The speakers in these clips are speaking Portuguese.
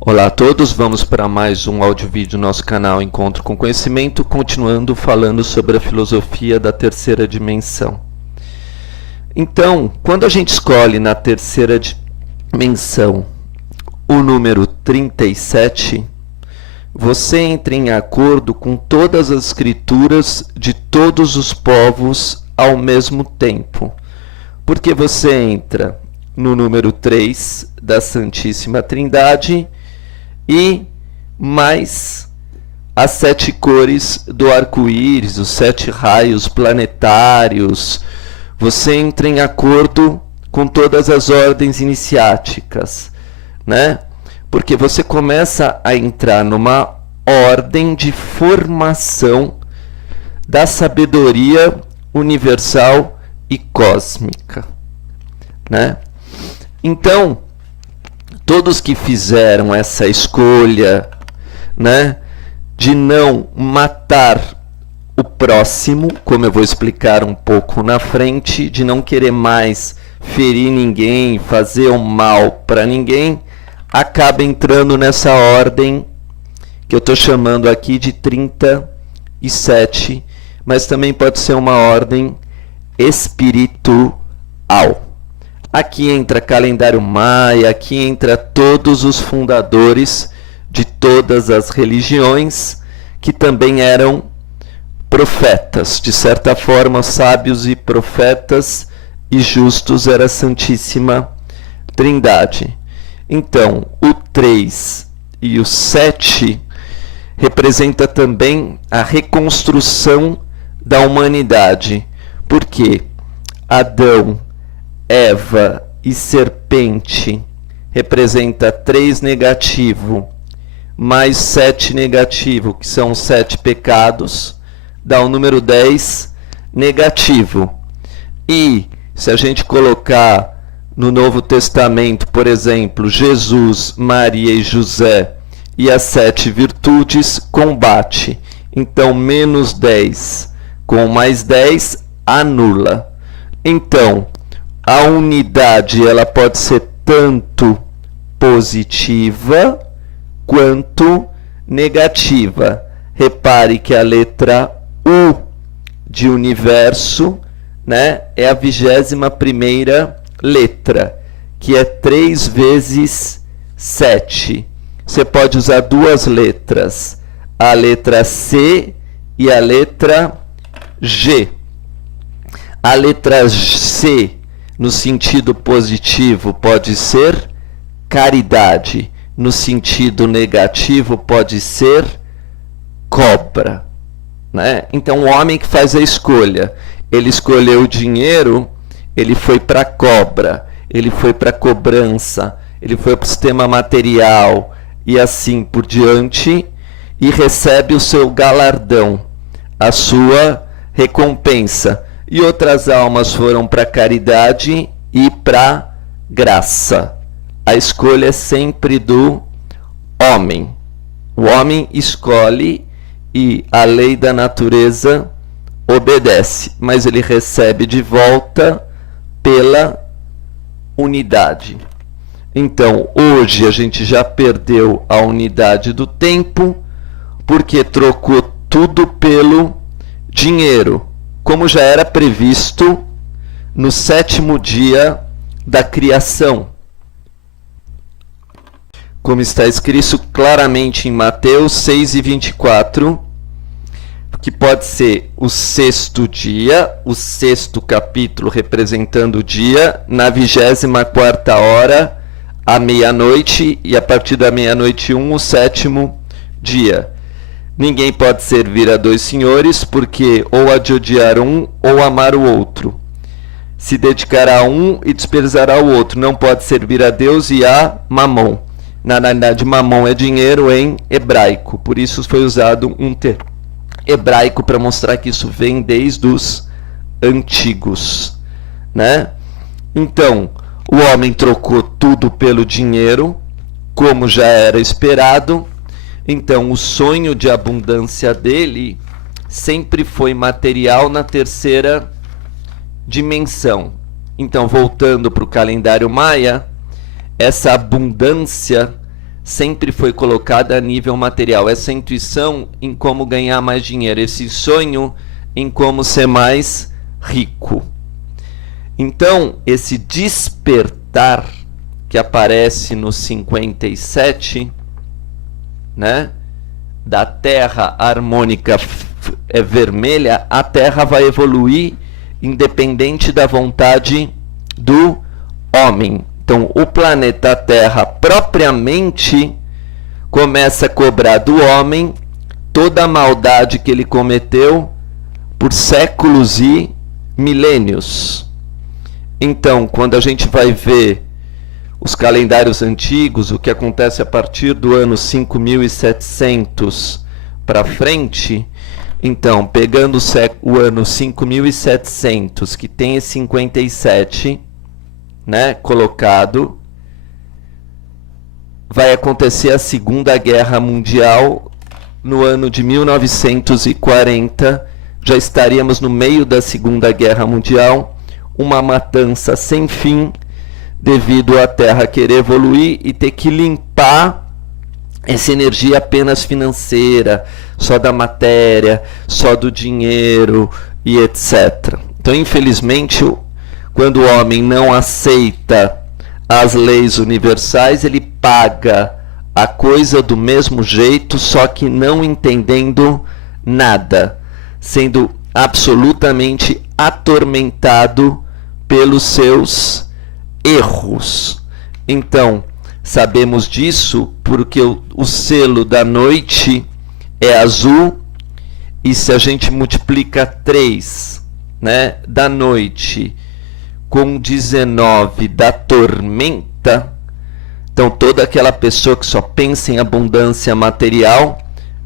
Olá a todos, vamos para mais um áudio vídeo no nosso canal Encontro com Conhecimento, continuando falando sobre a filosofia da terceira dimensão. Então, quando a gente escolhe na terceira dimensão o número 37, você entra em acordo com todas as escrituras de todos os povos ao mesmo tempo, porque você entra no número 3 da Santíssima Trindade e mais as 7 cores do arco-íris, os 7 raios planetários. Você entra em acordo com todas as ordens iniciáticas, né? Porque você começa a entrar numa ordem de formação da sabedoria universal e cósmica, né? Então, todos que fizeram essa escolha, né, de não matar o próximo, como eu vou explicar um pouco na frente, de não querer mais ferir ninguém, fazer o mal para ninguém, acaba entrando nessa ordem que eu estou chamando aqui de 37, mas também pode ser uma ordem espiritual. Aqui entra calendário maia, aqui entra todos os fundadores de todas as religiões, que também eram profetas. De certa forma, sábios e profetas e justos era a Santíssima Trindade. Então, o 3 e o 7 representa também a reconstrução da humanidade, porque Adão, Eva e serpente representa 3 negativo, mais 7 negativo, que são 7 pecados, dá o número 10 negativo. E se a gente colocar no Novo Testamento, por exemplo, Jesus, Maria e José e as 7 virtudes, combate. Então, menos 10 com mais 10 anula. Então, a unidade ela pode ser tanto positiva quanto negativa. Repare que a letra U de universo, né, é a 21ª letra, que é 3 vezes 7. Você pode usar 2 letras, a letra C e a letra G. A letra C, no sentido positivo, pode ser caridade. No sentido negativo, pode ser cobra, né? Então, o homem que faz a escolha, ele escolheu o dinheiro, ele foi para a cobra, ele foi para a cobrança, ele foi para o sistema material e assim por diante, e recebe o seu galardão, a sua recompensa. E outras almas foram para a caridade e para a graça. A escolha é sempre do homem. O homem escolhe e a lei da natureza obedece, mas ele recebe de volta pela unidade. Então, hoje a gente já perdeu a unidade do tempo, porque trocou tudo pelo dinheiro, como já era previsto no 7º dia da criação. Como está escrito claramente em Mateus 6:24, que pode ser o 6º dia, o 6º capítulo representando o dia, na 24ª hora, à meia-noite, e a partir da meia-noite 1, o 7º dia. Ninguém pode servir a 2 senhores, porque ou há de odiar um ou amar o outro. Se dedicará a um e desprezará o outro. Não pode servir a Deus e a mamon. Na realidade, mamon é dinheiro em hebraico. Por isso foi usado um termo hebraico para mostrar que isso vem desde os antigos, né? Então, o homem trocou tudo pelo dinheiro, como já era esperado. Então, o sonho de abundância dele sempre foi material na terceira dimensão. Então, voltando para o calendário maia, essa abundância sempre foi colocada a nível material. Essa intuição em como ganhar mais dinheiro, esse sonho em como ser mais rico. Então, esse despertar que aparece no 57, né, da Terra harmônica vermelha, a Terra vai evoluir independente da vontade do homem. Então, o planeta Terra propriamente começa a cobrar do homem toda a maldade que ele cometeu por séculos e milênios. Então, quando a gente vai ver os calendários antigos, o que acontece a partir do ano 5700 para frente, então, pegando o ano 5700, que tem esse 57, né, colocado, vai acontecer a Segunda Guerra Mundial no ano de 1940. Já estaríamos no meio da Segunda Guerra Mundial, uma matança sem fim, devido à Terra querer evoluir e ter que limpar essa energia apenas financeira, só da matéria, só do dinheiro e etc. Então, infelizmente, quando o homem não aceita as leis universais, ele paga a coisa do mesmo jeito, só que não entendendo nada, sendo absolutamente atormentado pelos seus erros. Então, sabemos disso porque o selo da noite é azul, e se a gente multiplica 3, né, da noite com 19 da tormenta, então toda aquela pessoa que só pensa em abundância material,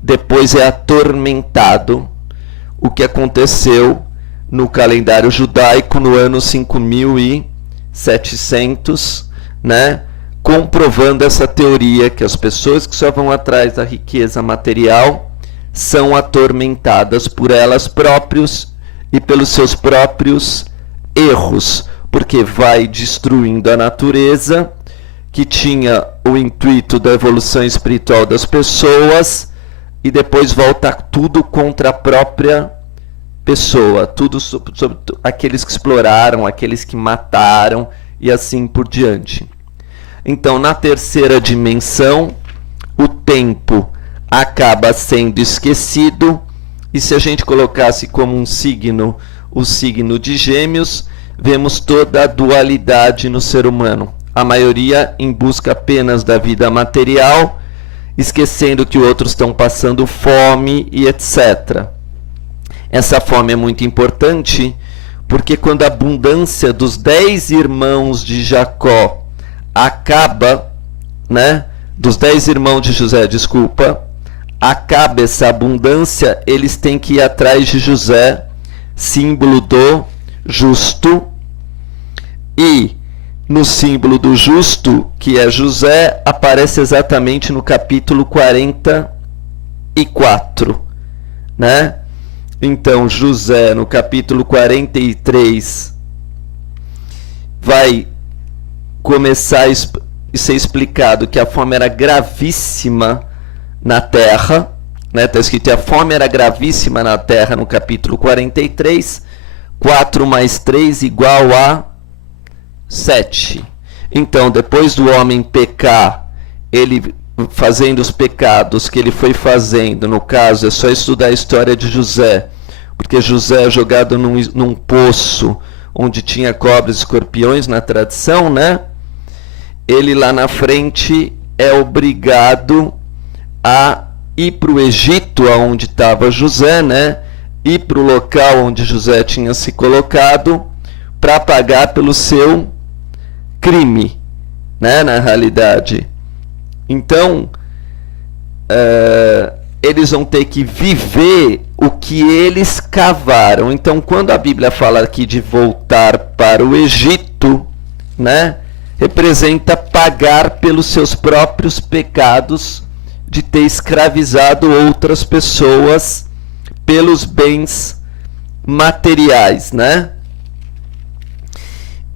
depois é atormentado, o que aconteceu no calendário judaico no ano 5700, né, comprovando essa teoria que as pessoas que só vão atrás da riqueza material são atormentadas por elas próprias e pelos seus próprios erros, porque vai destruindo a natureza, que tinha o intuito da evolução espiritual das pessoas, e depois volta tudo contra a própria pessoa, tudo sobre aqueles que exploraram, aqueles que mataram e assim por diante. Então, na terceira dimensão, o tempo acaba sendo esquecido, e se a gente colocasse como um signo, o signo de Gêmeos, vemos toda a dualidade no ser humano. A maioria em busca apenas da vida material, esquecendo que outros estão passando fome e etc. Essa fome é muito importante, porque quando a abundância dos 10 irmãos de Jacó acaba, né, dos 10 irmãos de José, desculpa, acaba essa abundância, eles têm que ir atrás de José, símbolo do justo, e no símbolo do justo, que é José, aparece exatamente no capítulo 44, né? Então, José, no capítulo 43, vai começar a ser explicado que a fome era gravíssima na terra, né? Está escrito que a fome era gravíssima na terra no capítulo 43, 4 mais 3 igual a 7. Então, depois do homem pecar, ele fazendo os pecados que ele foi fazendo, no caso é só estudar a história de José, porque José é jogado num poço onde tinha cobras e escorpiões na tradição, né? Ele lá na frente é obrigado a ir para o Egito, onde estava José, né? Ir para o local onde José tinha se colocado, para pagar pelo seu crime, né? Na realidade. Então, eles vão ter que viver o que eles cavaram. Então, quando a Bíblia fala aqui de voltar para o Egito, né, representa pagar pelos seus próprios pecados de ter escravizado outras pessoas pelos bens materiais, né?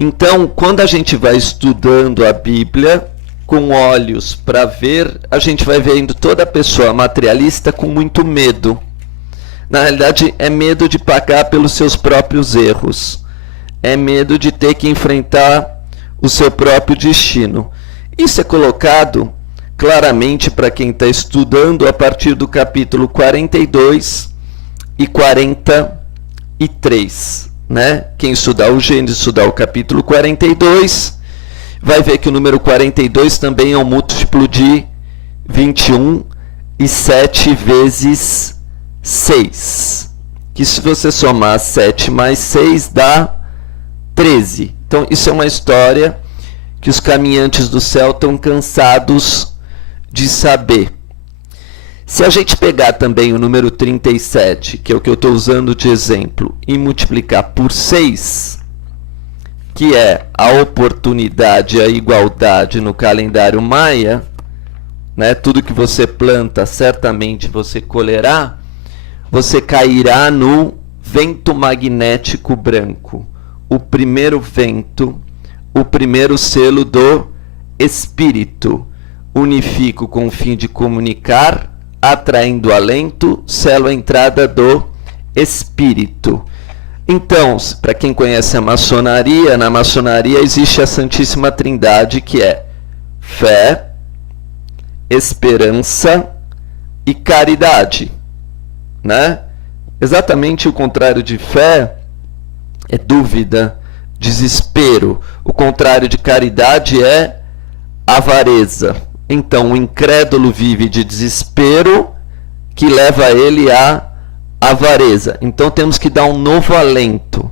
Então, quando a gente vai estudando a Bíblia com olhos para ver, a gente vai vendo toda pessoa materialista com muito medo. Na realidade, é medo de pagar pelos seus próprios erros. É medo de ter que enfrentar o seu próprio destino. Isso é colocado claramente para quem está estudando a partir do capítulo 42 e 43. Né? Quem estudar o Gênesis, estudar o capítulo 42, vai ver que o número 42 também é um múltiplo de 21 e 7 vezes 6. Que se você somar 7 mais 6 dá 13. Então isso é uma história que os caminhantes do céu estão cansados de saber. Se a gente pegar também o número 37, que é o que eu estou usando de exemplo, e multiplicar por 6, que é a oportunidade e a igualdade no calendário maia, né? Tudo que você planta, certamente você colherá, você cairá no vento magnético branco, o primeiro vento, o primeiro selo do Espírito. Unifico com o fim de comunicar, atraindo alento, selo a entrada do Espírito. Então, para quem conhece a maçonaria, na maçonaria existe a Santíssima Trindade, que é fé, esperança e caridade, né? Exatamente o contrário de fé é dúvida, desespero. O contrário de caridade é avareza. Então, o incrédulo vive de desespero que leva ele à avareza. Então, temos que dar um novo alento,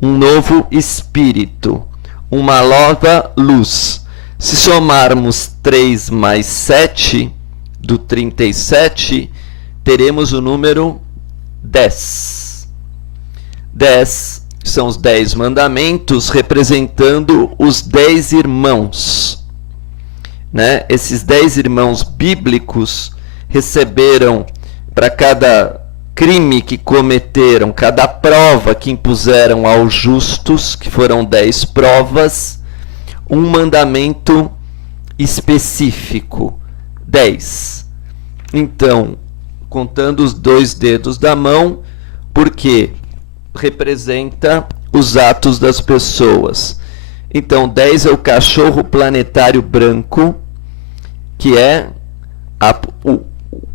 um novo espírito, uma nova luz. Se somarmos 3 mais 7, do 37, teremos o número 10. 10 são os 10 mandamentos, representando os 10 irmãos. Né? Esses 10 irmãos bíblicos receberam, para cada crime que cometeram, cada prova que impuseram aos justos, que foram 10 provas, um mandamento específico. 10. Então, contando os 2 dedos da mão, porque representa os atos das pessoas. Então, 10 é o cachorro planetário branco, que é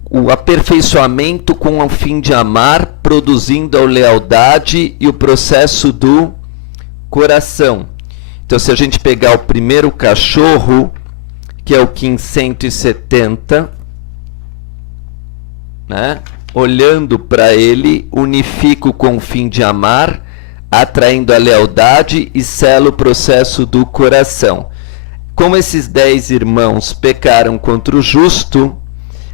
o aperfeiçoamento com o fim de amar, produzindo a lealdade e o processo do coração. Então, se a gente pegar o primeiro cachorro, que é o Kim 170, né? Olhando para ele, unifico com o fim de amar, atraindo a lealdade e selo o processo do coração. Como esses 10 irmãos pecaram contra o justo,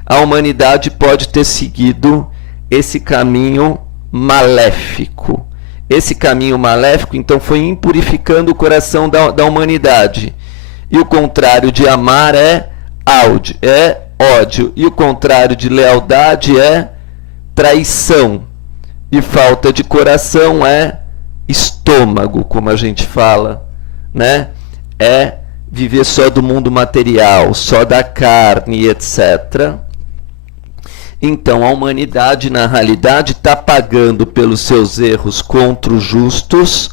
a humanidade pode ter seguido esse caminho maléfico. Esse caminho maléfico, então, foi impurificando o coração da humanidade. E o contrário de amar é ódio. E o contrário de lealdade é traição. E falta de coração é estômago, como a gente fala, né? É viver só do mundo material, só da carne, etc. Então, a humanidade, na realidade, está pagando pelos seus erros contra os justos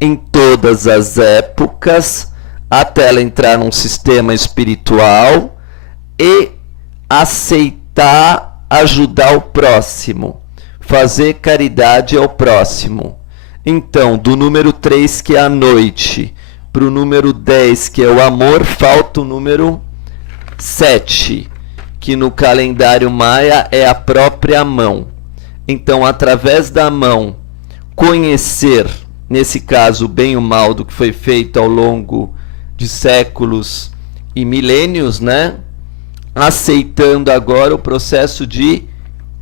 em todas as épocas, até ela entrar num sistema espiritual e aceitar ajudar o próximo, fazer caridade ao próximo. Então, do número 3, que é a noite, para o número 10, que é o amor, falta o número 7, que no calendário maia é a própria mão. Então, através da mão, conhecer, nesse caso, o bem e o mal do que foi feito ao longo de séculos e milênios, né? Aceitando agora o processo de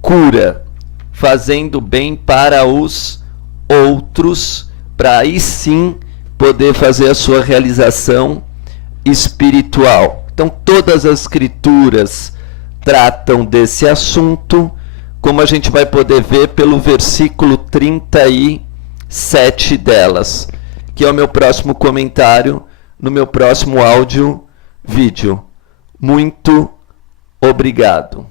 cura, fazendo bem para os outros, para aí sim poder fazer a sua realização espiritual. Então, todas as escrituras tratam desse assunto, como a gente vai poder ver pelo versículo 37 delas, que é o meu próximo comentário no meu próximo áudio vídeo. Muito obrigado.